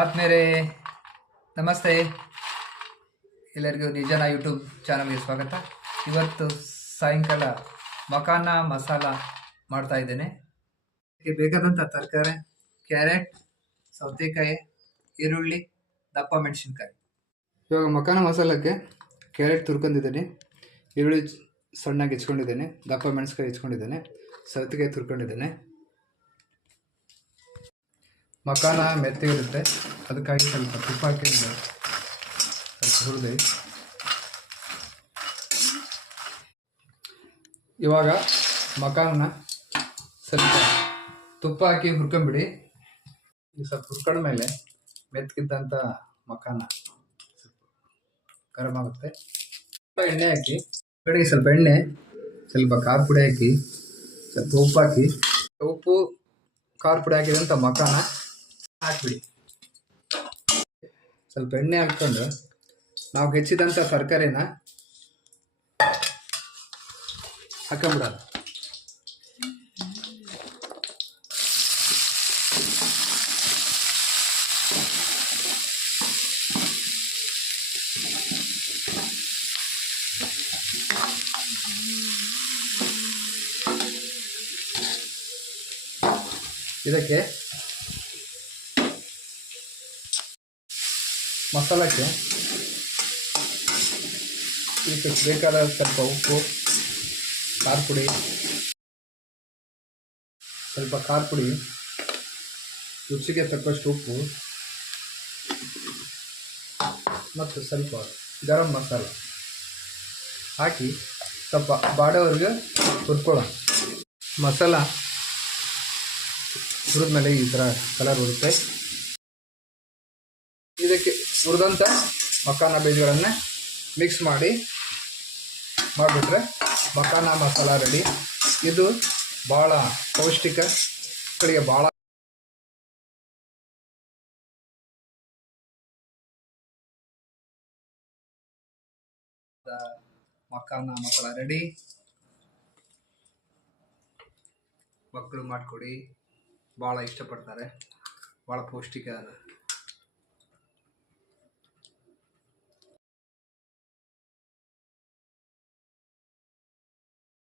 ಆತ್ಮೇರೆ ನಮಸ್ತೆ. ಎಲ್ಲರಿಗೂ ನಿಜನ ಯೂಟ್ಯೂಬ್ ಚಾನಲ್ಗೆ ಸ್ವಾಗತ. ಇವತ್ತು ಸಾಯಂಕಾಲ ಮಖಾನ ಮಸಾಲ ಮಾಡ್ತಾ ಇದ್ದೇನೆ. ಇದಕ್ಕೆ ಬೇಕಾದಂಥ ತರಕಾರಿ ಕ್ಯಾರೆಟ್, ಸೌತೆಕಾಯಿ, ಈರುಳ್ಳಿ, ದಪ್ಪ ಮೆಣಸಿನ್ಕಾಯಿ. ಇವಾಗ ಮಖಾನ ಮಸಾಲಕ್ಕೆ ಕ್ಯಾರೆಟ್ ತುರ್ಕೊಂಡಿದ್ದೇನೆ, ಈರುಳ್ಳಿ ಸಣ್ಣಾಗಿ ಹೆಚ್ಕೊಂಡಿದ್ದೇನೆ, ದಪ್ಪ ಮೆಣಸಿನ್ಕಾಯಿ ಹೆಚ್ಕೊಂಡಿದ್ದೇನೆ, ಸೌತೆಕಾಯಿ ತುರ್ಕೊಂಡಿದ್ದೇನೆ. ಮಖಾನ ಮೆತ್ತಗಿರುತ್ತೆ, ಅದಕ್ಕಾಗಿ ಸ್ವಲ್ಪ ತುಪ್ಪ ಹಾಕಿ ಸ್ವಲ್ಪ ಹುರಿದೆ. ಇವಾಗ ಮಖಾನ ಸ್ವಲ್ಪ ತುಪ್ಪ ಹಾಕಿ ಹುರ್ಕೊಂಬಿಡಿ. ಈಗ ಸ್ವಲ್ಪ ಹುರ್ಕೊಂಡ್ಮೇಲೆ ಮೆತ್ತಗಿದ್ದಂಥ ಮಖಾನ ಸ್ವಲ್ಪ ಗರಂ ಆಗುತ್ತೆ. ಎಣ್ಣೆ ಹಾಕಿ, ಕಡೆಗೆ ಸ್ವಲ್ಪ ಎಣ್ಣೆ, ಸ್ವಲ್ಪ ಖಾರ ಪುಡಿ ಹಾಕಿ, ಸ್ವಲ್ಪ ಉಪ್ಪು ಹಾಕಿ, ಉಪ್ಪು ಖಾರ ಪುಡಿ ಹಾಕಿದಂಥ ಮಖಾನ ಹಾಕ್ಬಿಡಿ. ಸ್ವಲ್ಪ ಎಣ್ಣೆ ಹಾಕ್ಕೊಂಡು ನಾವು ಹೆಚ್ಚಿದಂಥ ತರಕಾರಿನ ಹಾಕೊಂಬಿಡೋದು. ಇದಕ್ಕೆ ಮಸಾಲಕ್ಕೆ ಇದಕ್ಕೆ ಬೇಕಾದ ಸ್ವಲ್ಪ ಉಪ್ಪು, ಖಾರ ಪುಡಿ, ಸ್ವಲ್ಪ ಖಾರ ಪುಡಿ, ರುಚಿಗೆ ತಕ್ಕಷ್ಟು ಉಪ್ಪು ಮತ್ತು ಸ್ವಲ್ಪ ಗರಂ ಮಸಾಲ ಹಾಕಿ ಸ್ವಲ್ಪ ಬಾಡೋವರೆಗೆ ಹುರ್ಕೊಳ್ಳೋಣ. ಮಸಾಲ ಹುರಿದ್ಮೇಲೆ ಈ ಥರ ಕಲರ್ ಬರುತ್ತೆ. ಇದಕ್ಕೆ ಹುರಿದಂಥ ಮಖಾನ ಬೀಜಗಳನ್ನು ಮಿಕ್ಸ್ ಮಾಡಿಬಿಟ್ರೆ ಮಖಾನ ಮಸಾಲ ರೆಡಿ. ಇದು ಭಾಳ ಪೌಷ್ಟಿಕ, ಮಕ್ಕಳಿಗೆ ಭಾಳ ಮಖಾನ ಮಸಾಲ ರೆಡಿ. ಮಕ್ಕಳು ಮಾಡಿಕೊಡಿ, ಭಾಳ ಇಷ್ಟಪಡ್ತಾರೆ, ಭಾಳ ಪೌಷ್ಟಿಕ ಅದ.